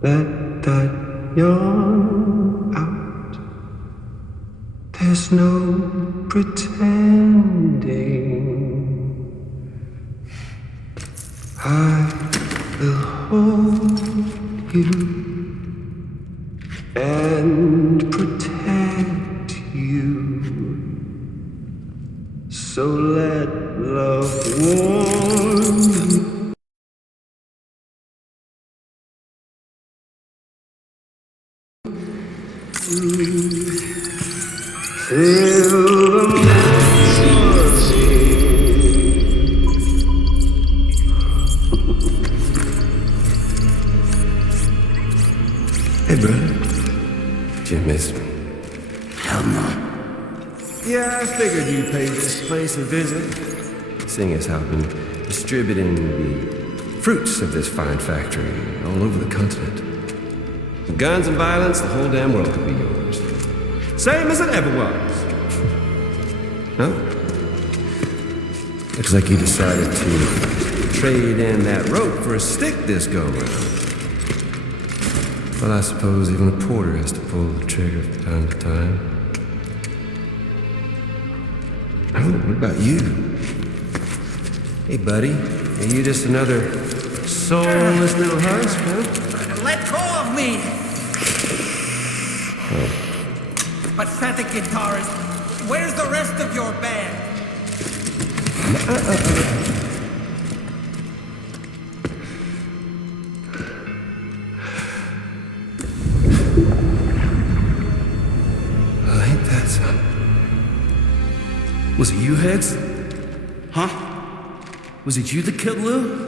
Let that yawn out. There's no pretending. I will hold you and protect you. So let love warm you. Till the Hey, brother. Did you miss me? Hell no. Yeah, I figured you'd pay this place a visit. Seeing as how I've been distributing the fruits of this fine factory all over the continent. With guns and violence, the whole damn world could be yours. Same as it ever was. No? Looks like you decided to trade in that rope for a stick this go-round. Well, I suppose even a porter has to pull the trigger from time to time. Oh, what about you? Hey, buddy. Are you just another soulless little husk, huh? Let go of me! Oh. Pathetic guitarist, where's the rest of your band? Well, ain't that something? Was it you, Heads? Huh? Was it you that killed Lou?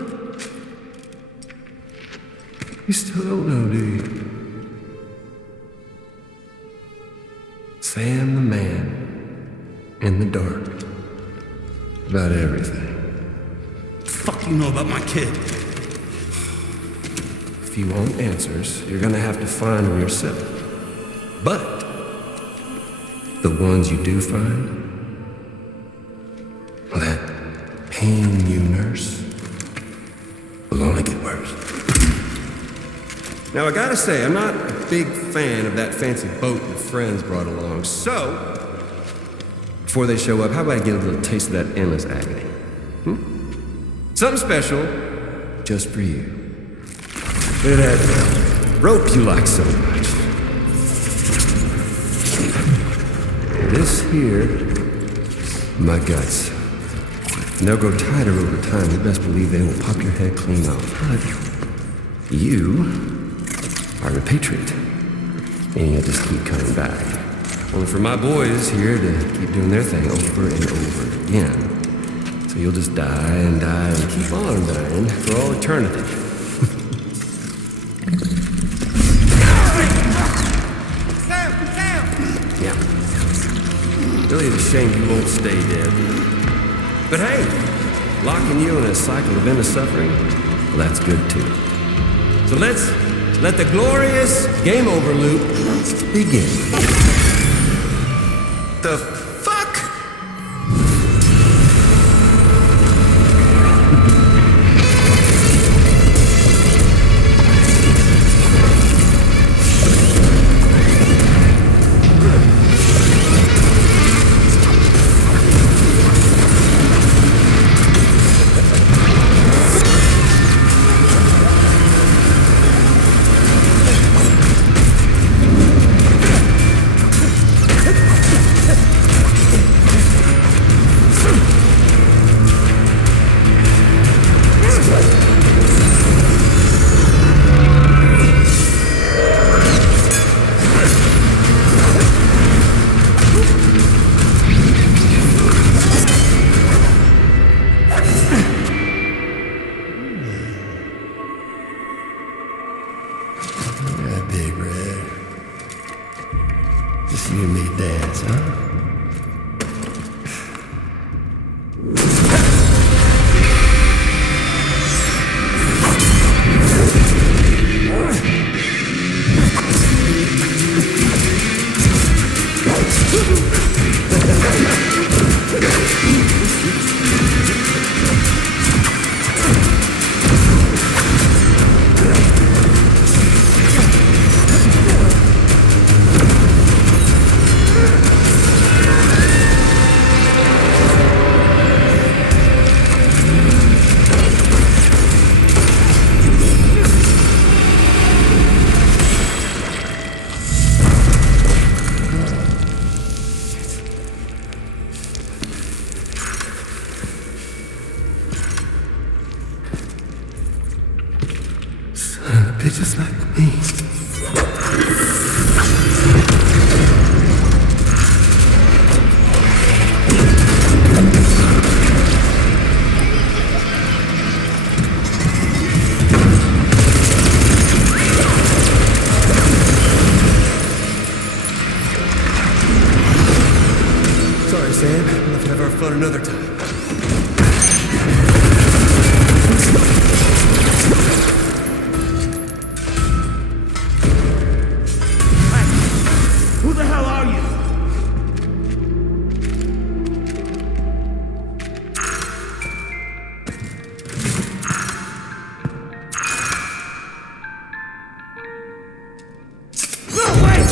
You still don't know, do you? Sam the man in the dark about everything. What the fuck you know about my kid? If you want answers, you're gonna have to find them yourself. But the ones you do find, well, that pain you nurse will only get worse. Now, I gotta say, I'm not a big fan of that fancy boat your friends brought along, so before they show up, how about I get a little taste of that endless agony? Something special just for you. Look at that rope you like so much. This here, my guts. And they'll grow tighter over time. You best believe they will pop your head clean off. But you are a patriot. And you'll just keep coming back. Only for my boys here to keep doing their thing over and over again. So you'll just die and die and keep on dying for all eternity. Sam! Yeah. Really a shame you won't stay dead. But hey, locking you in a cycle of endless suffering, well, that's good too. So let's let the glorious game over loop begin. The fuck? Yeah, Big Red. Just you and me dance, huh? They're just like me. Sorry, Sam. We'll have to have our fun another time. Who the hell are you? No, wait!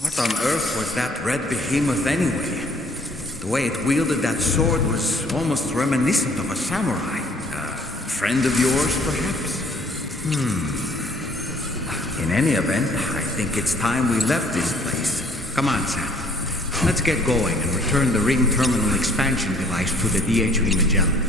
What on earth was that red behemoth anyway? The way it wielded that sword was almost reminiscent of a samurai. A friend of yours, perhaps? In any event, I think it's time we left this place. Come on, Sam. Let's get going and return the ring terminal expansion device to the DHV Magellan.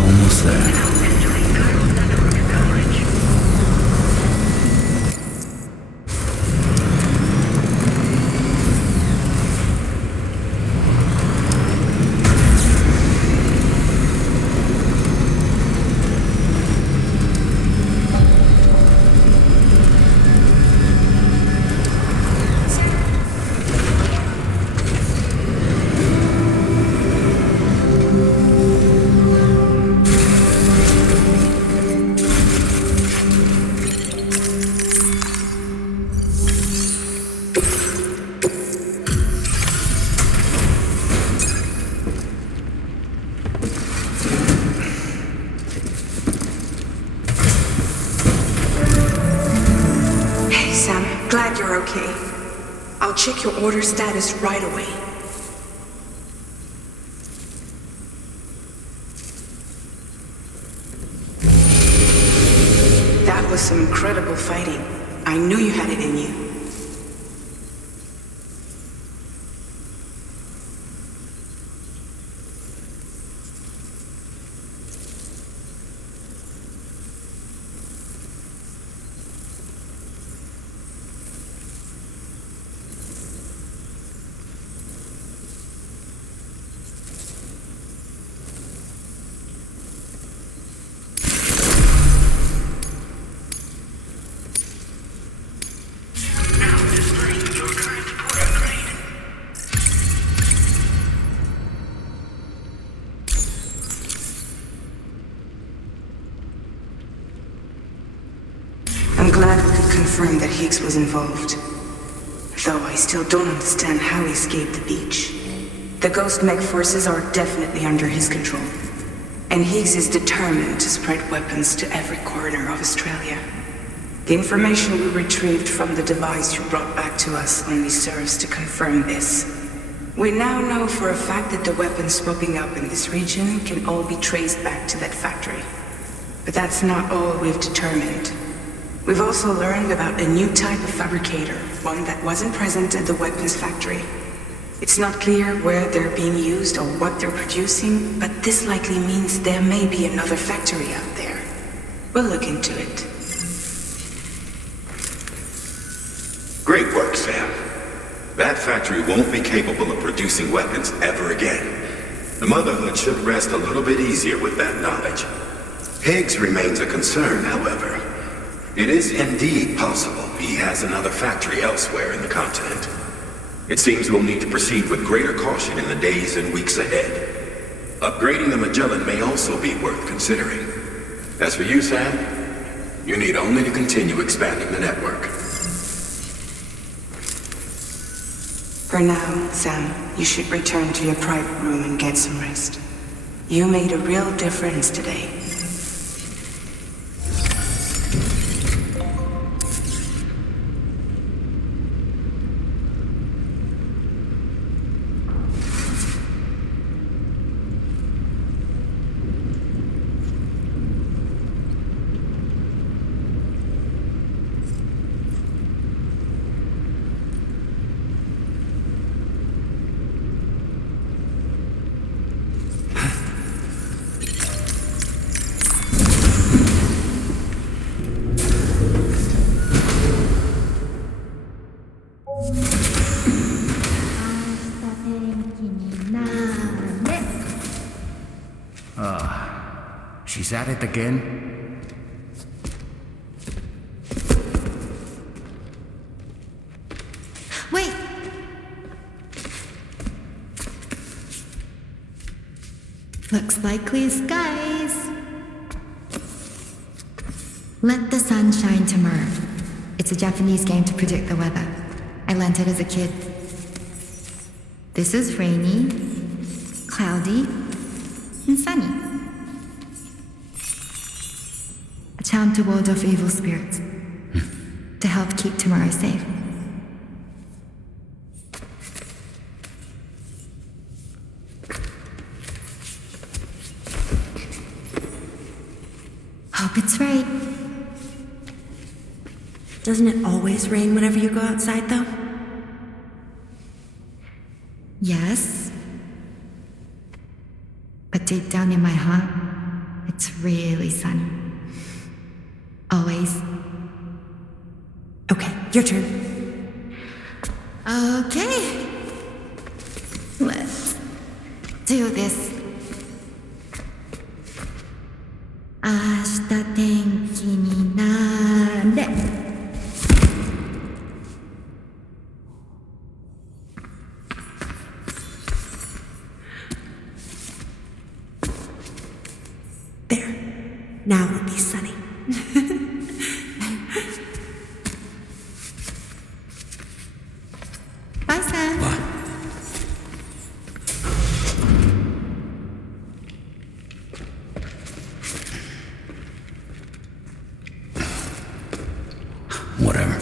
Almost there. Glad you're okay. I'll check your order status right away. That was some incredible fighting. I knew you had it in you. I'm glad we could confirm that Higgs was involved. Though I still don't understand how he escaped the beach. The Ghost Mech forces are definitely under his control. And Higgs is determined to spread weapons to every corner of Australia. The information we retrieved from the device you brought back to us only serves to confirm this. We now know for a fact that the weapons popping up in this region can all be traced back to that factory. But that's not all we've determined. We've also learned about a new type of fabricator, one that wasn't present at the weapons factory. It's not clear where they're being used or what they're producing, but this likely means there may be another factory out there. We'll look into it. Great work, Sam. That factory won't be capable of producing weapons ever again. The Motherhood should rest a little bit easier with that knowledge. Higgs remains a concern, however. It is indeed possible he has another factory elsewhere in the continent. It seems we'll need to proceed with greater caution in the days and weeks ahead. Upgrading the Magellan may also be worth considering. As for you, Sam, you need only to continue expanding the network. For now, Sam, you should return to your private room and get some rest. You made a real difference today. She's at it again? Wait! Looks like clear skies. Let the sun shine tomorrow. It's a Japanese game to predict the weather. I learned it as a kid. This is rainy, cloudy, and sunny. A charm to ward off evil spirits. To help keep tomorrow safe. Hope it's right. Doesn't it always rain whenever you go outside, though? Yes. But deep down in my heart, it's really sunny. Always. Okay, your turn. Okay. Let's do this. 明日天気になれ。There. Now it'll be sunny. Bye, Sam. Whatever.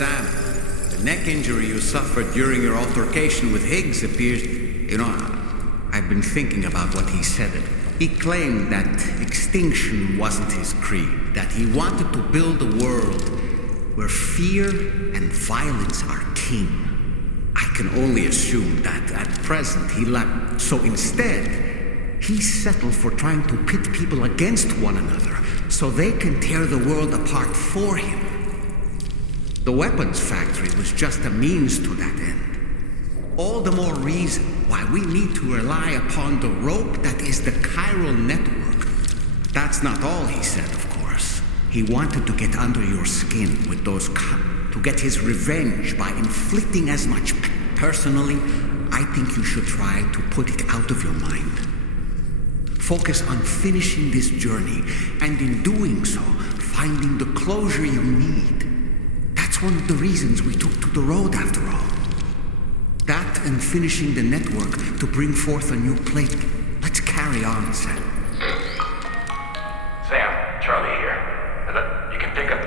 Sam, the neck injury you suffered during your altercation with Higgs appears... You know, I've been thinking about what he said. He claimed that extinction wasn't his creed, that he wanted to build a world where fear and violence are king. I can only assume that at present he lacked... So instead, he settled for trying to pit people against one another so they can tear the world apart for him. The weapons factory was just a means to that end. All the more reason why we need to rely upon the rope that is the chiral network. That's not all he said, of course. He wanted to get under your skin with those to get his revenge by inflicting as much Personally, I think you should try to put it out of your mind. Focus on finishing this journey, and in doing so, finding the closure you need. That's That's one of the reasons we took to the road after all. That and finishing the network to bring forth a new plague. Let's carry on, Sam. Sam, Charlie here. You can pick up.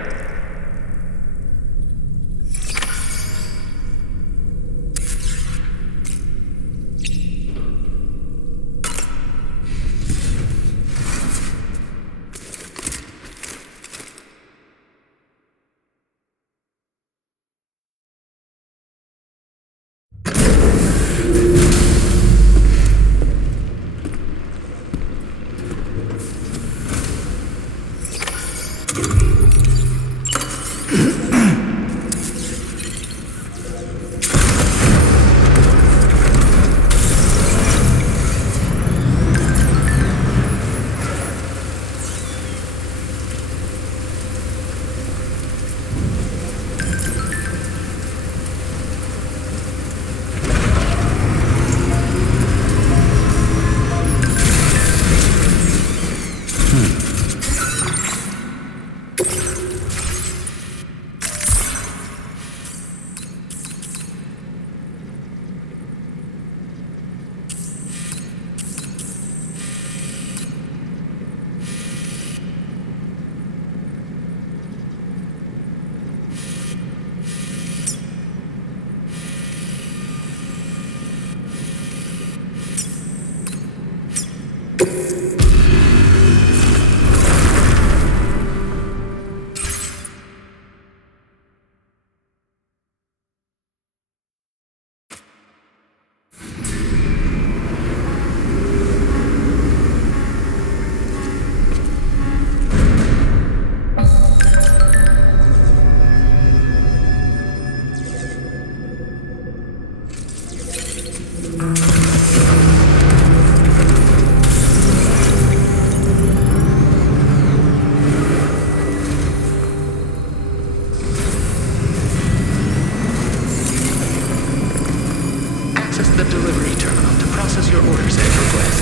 The delivery terminal to process your orders and requests.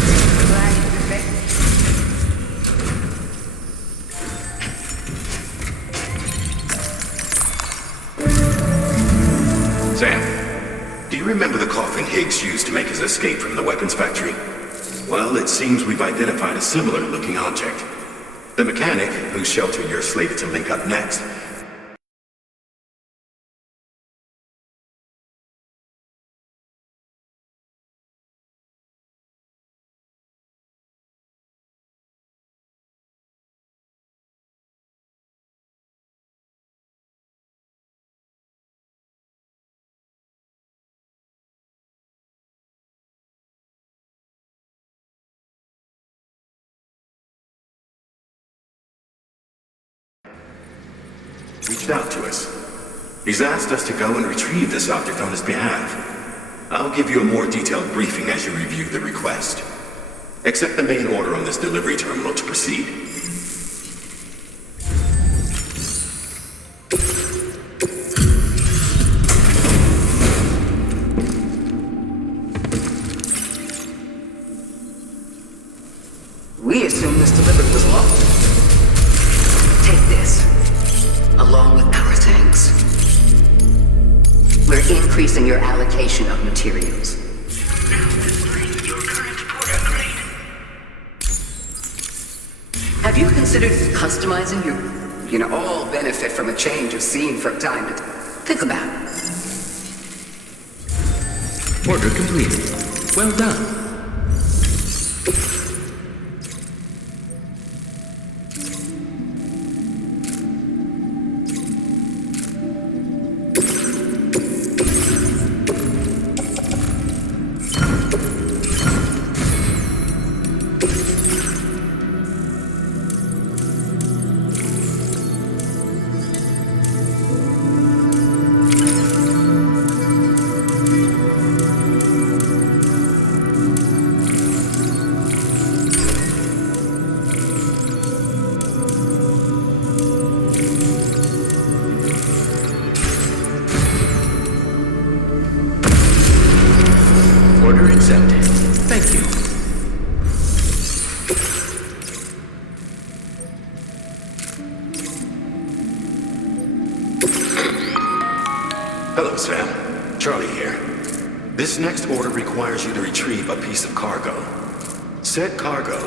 Sam, do you remember the coffin Higgs used to make his escape from the weapons factory? Well, it seems we've identified a similar-looking object. The mechanic, whose shelter you're slated to link up next, reached out to us. He's asked us to go and retrieve this object on his behalf. I'll give you a more detailed briefing as you review the request. Accept the main order on this delivery terminal to proceed. We assume this delivery was locked. Take this, along with power tanks. We're increasing your allocation of materials. Now displaying your current order grade. Have you considered customizing your, all benefit from a change of scene from time to time? Think about it. Order completed. Well done. Hello, Sam. Charlie here. This next order requires you to retrieve a piece of cargo. Said cargo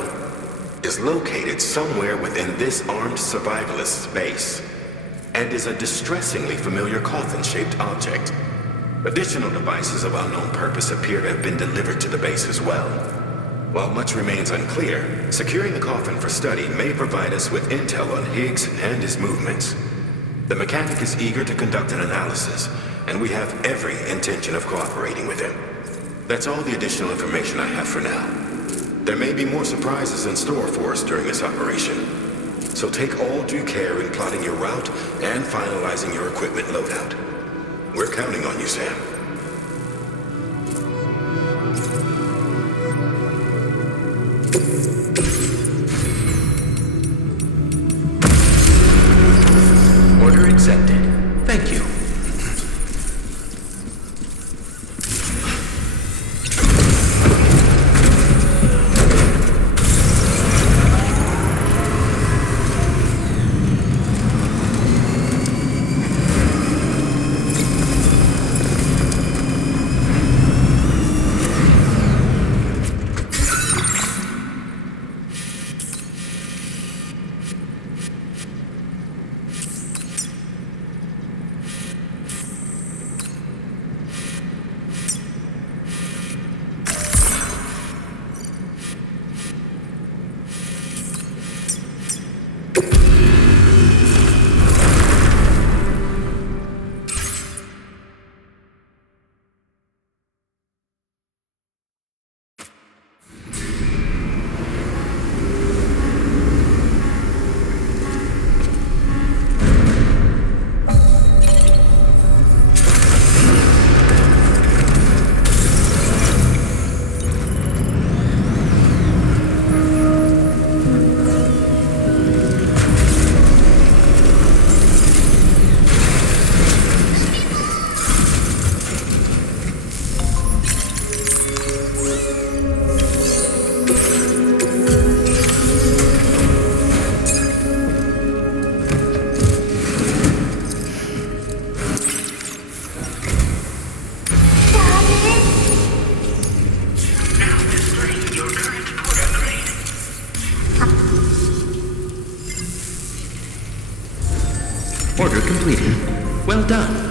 is located somewhere within this armed survivalist's base and is a distressingly familiar coffin-shaped object. Additional devices of unknown purpose appear to have been delivered to the base as well. While much remains unclear, securing the coffin for study may provide us with intel on Higgs and his movements. The mechanic is eager to conduct an analysis, and we have every intention of cooperating with him. That's all the additional information I have for now. There may be more surprises in store for us during this operation, so take all due care in plotting your route and finalizing your equipment loadout. We're counting on you, Sam. Order accepted. Thank you. Order completed. Well done.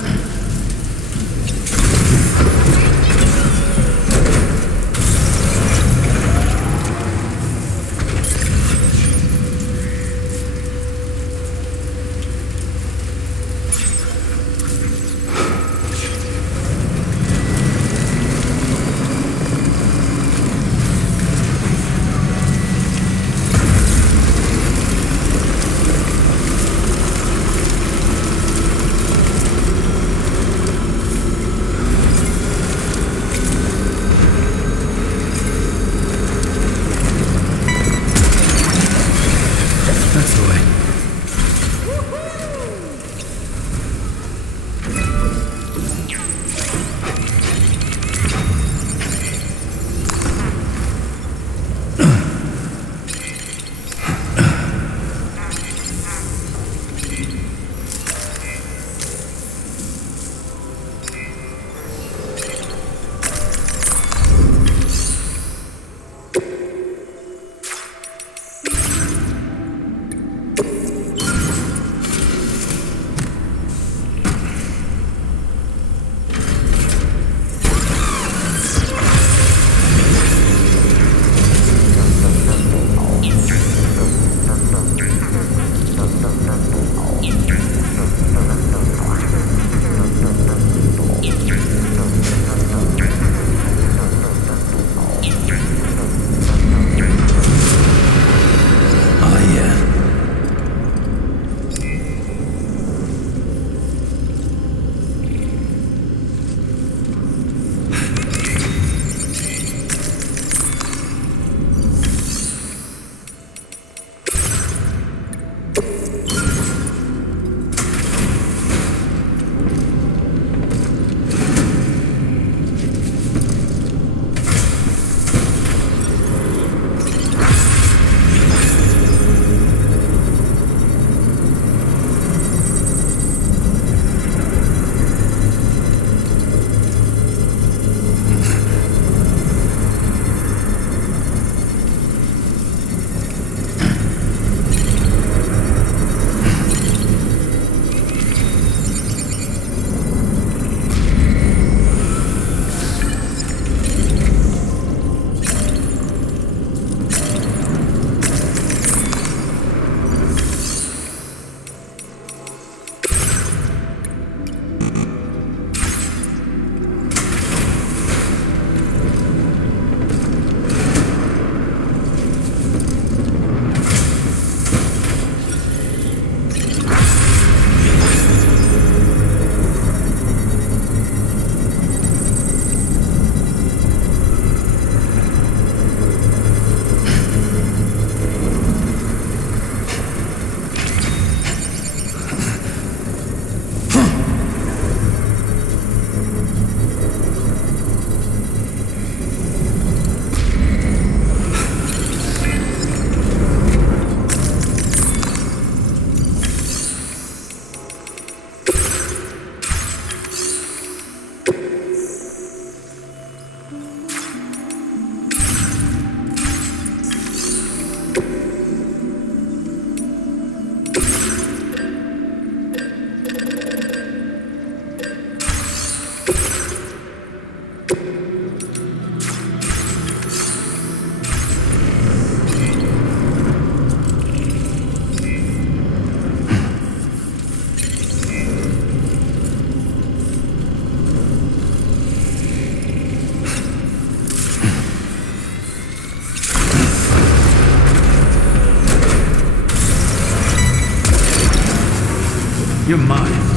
You're mine.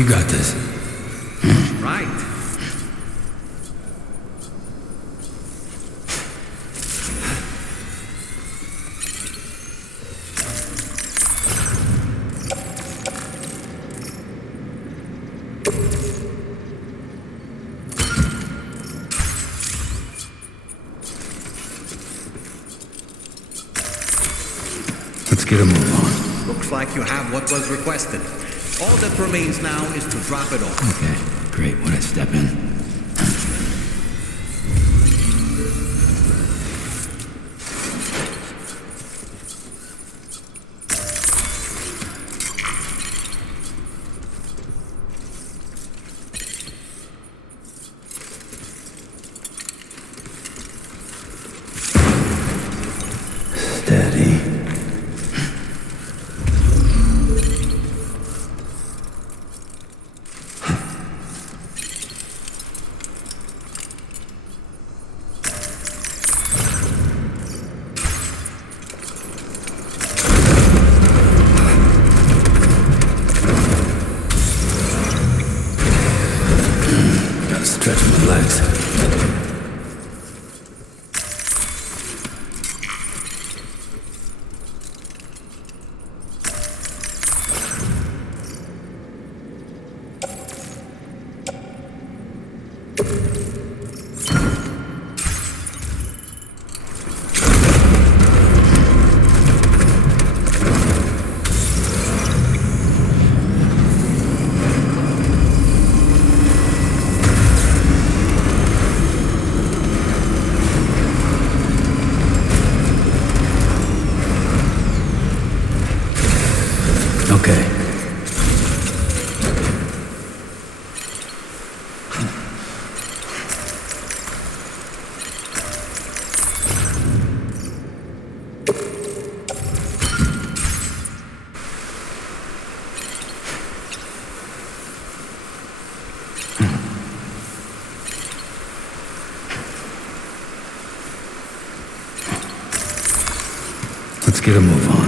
You got this. Right. Let's get a move on. Looks like you have what was requested. All that remains now is to drop it off. Okay, great. When I step in. Steady. Gotta stretch my legs. Okay. Let's get a move on.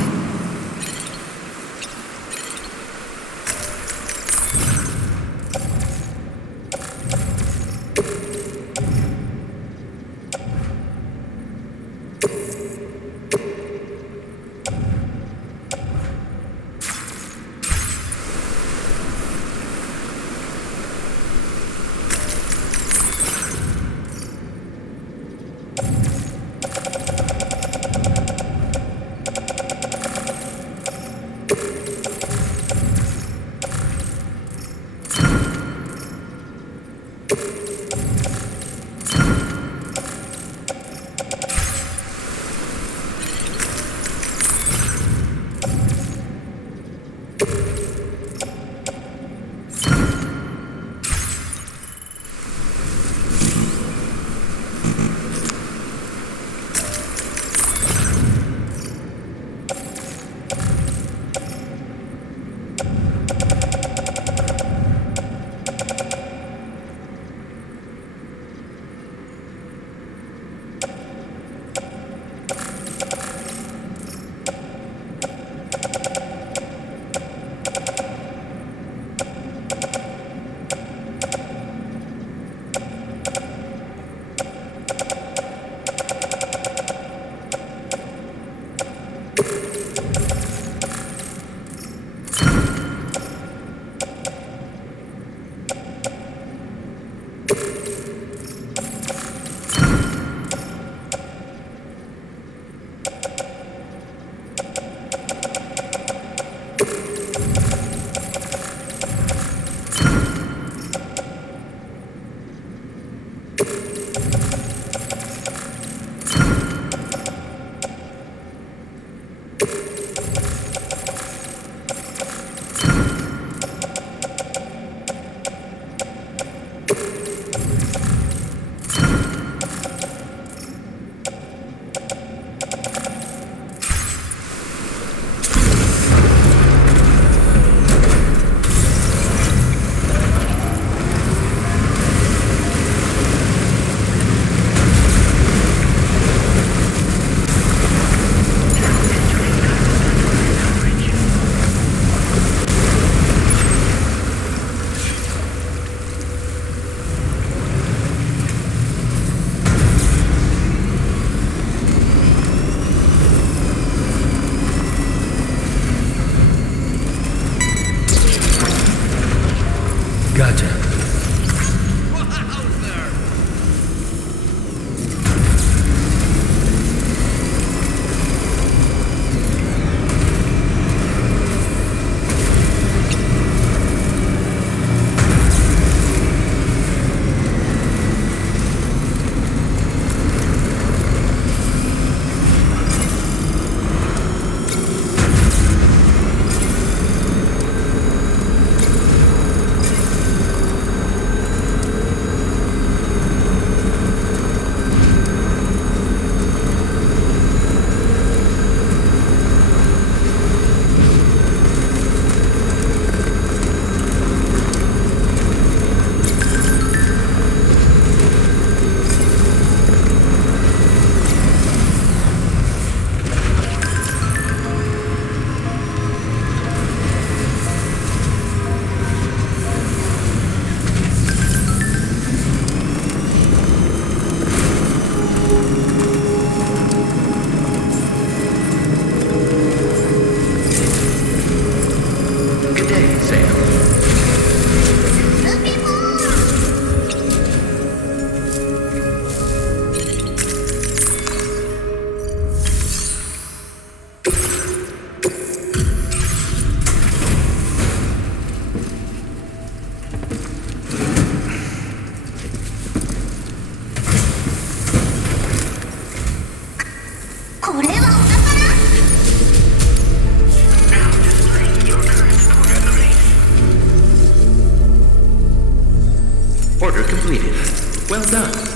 Well done.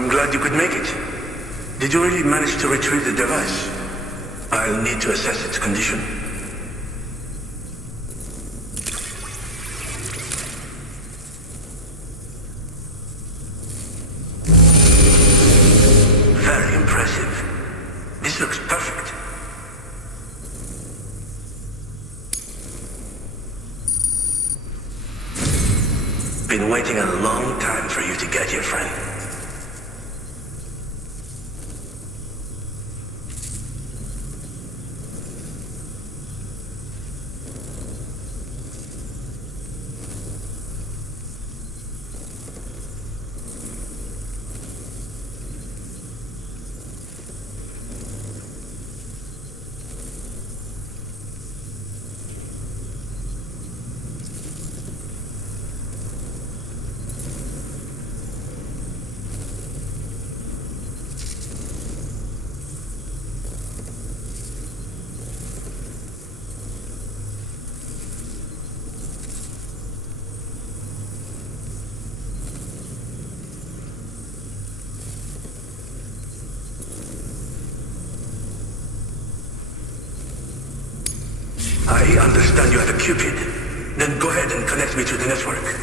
I'm glad you could make it. Did you really manage to retrieve the device? I'll need to assess its condition. I understand you have a Cupid. Then go ahead and connect me to the network.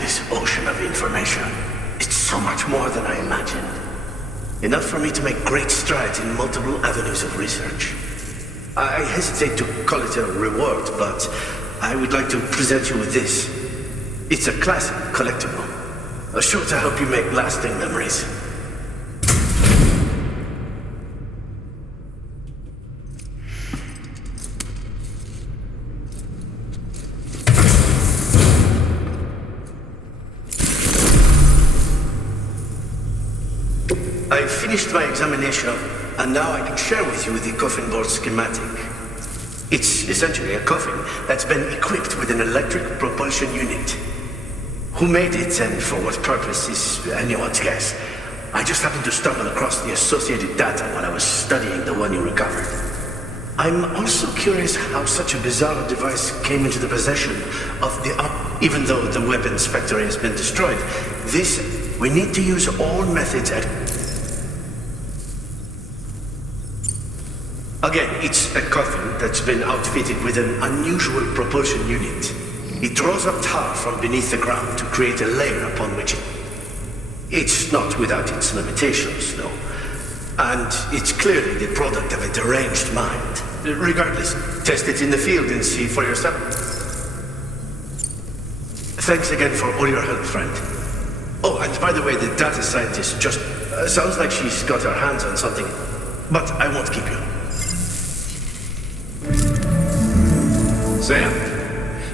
This ocean of information. It's so much more than I imagined. Enough for me to make great strides in multiple avenues of research. I hesitate to call it a reward, but I would like to present you with this. It's a classic collectible, sure to help you make lasting memories. I finished my examination, and now I can share with you the coffin board schematic. It's essentially a coffin that's been equipped with an electric propulsion unit. Who made it and for what purpose is anyone's guess. I just happened to stumble across the associated data while I was studying the one you recovered. I'm also curious how such a bizarre device came into the possession of even though the weapons factory has been destroyed. We need to use all methods at... Again, it's a coffin that's been outfitted with an unusual propulsion unit. It draws up tar from beneath the ground to create a layer upon which it's not without its limitations, though. And it's clearly the product of a deranged mind. Regardless, test it in the field and see for yourself. Thanks again for all your help, friend. Oh, and by the way, the data scientist just... sounds like she's got her hands on something. But I won't keep you. Sam,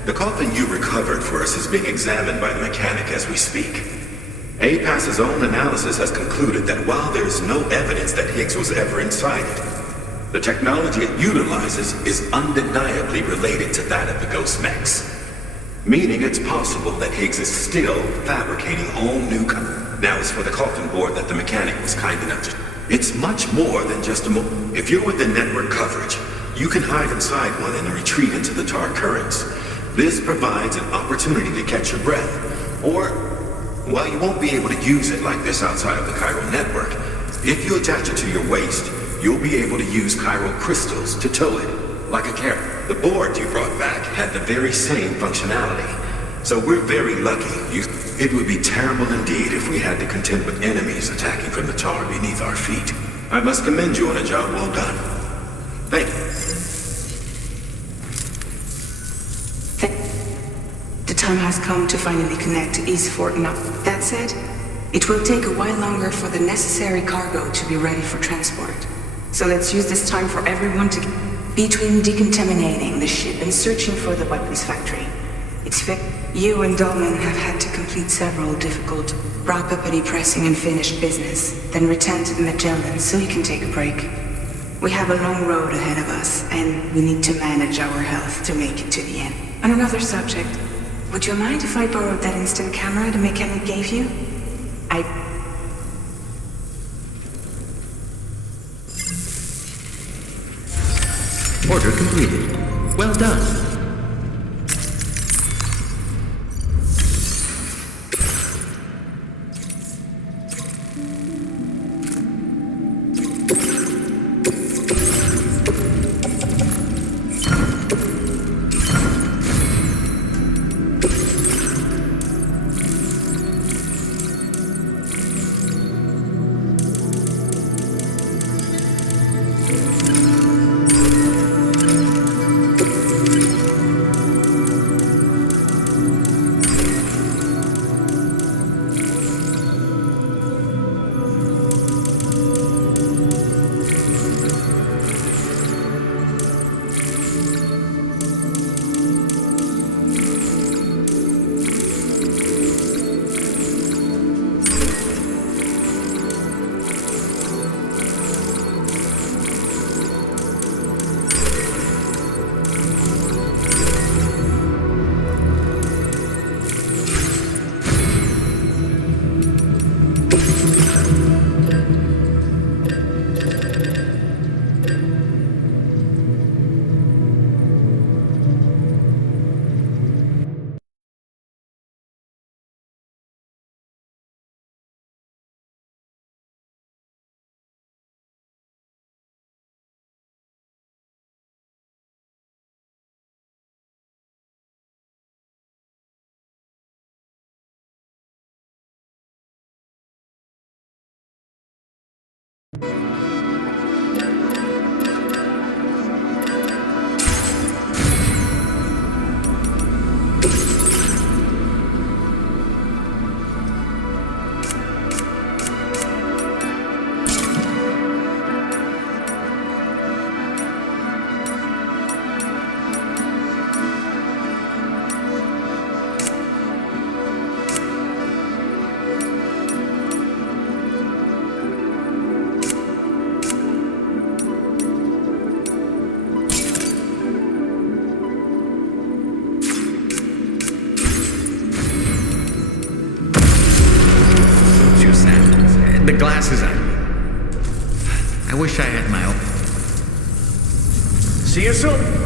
the coffin you recovered for us is being examined by the mechanic as we speak. APAS's own analysis has concluded that while there is no evidence that Higgs was ever inside it, the technology it utilizes is undeniably related to that of the Ghost Mechs. Meaning it's possible that Higgs is still fabricating all new... Now as for the coffin board that the mechanic was kind enough to... It's much more than just a... If you're within network coverage, you can hide inside one and retreat into the tar currents. This provides an opportunity to catch your breath. Or, while you won't be able to use it like this outside of the chiral network, if you attach it to your waist, you'll be able to use chiral crystals to tow it, like a carrot. The board you brought back had the very same functionality. So we're very lucky. It would be terrible indeed if we had to contend with enemies attacking from the tar beneath our feet. I must commend you on a job well done. Thank you. The time has come to finally connect to East Fort now. That said, it will take a while longer for the necessary cargo to be ready for transport. So let's use this time for everyone to... Between decontaminating the ship and searching for the weapons factory. It's fair. You and Dolman have had to complete several difficult wrap-uppity pressing and finished business, then return to the Magellan so you can take a break. We have a long road ahead of us, and we need to manage our health to make it to the end. On another subject, would you mind if I borrowed that instant camera the mechanic gave you? Order completed. Well done. The glass is out. I wish I had my own. See you soon.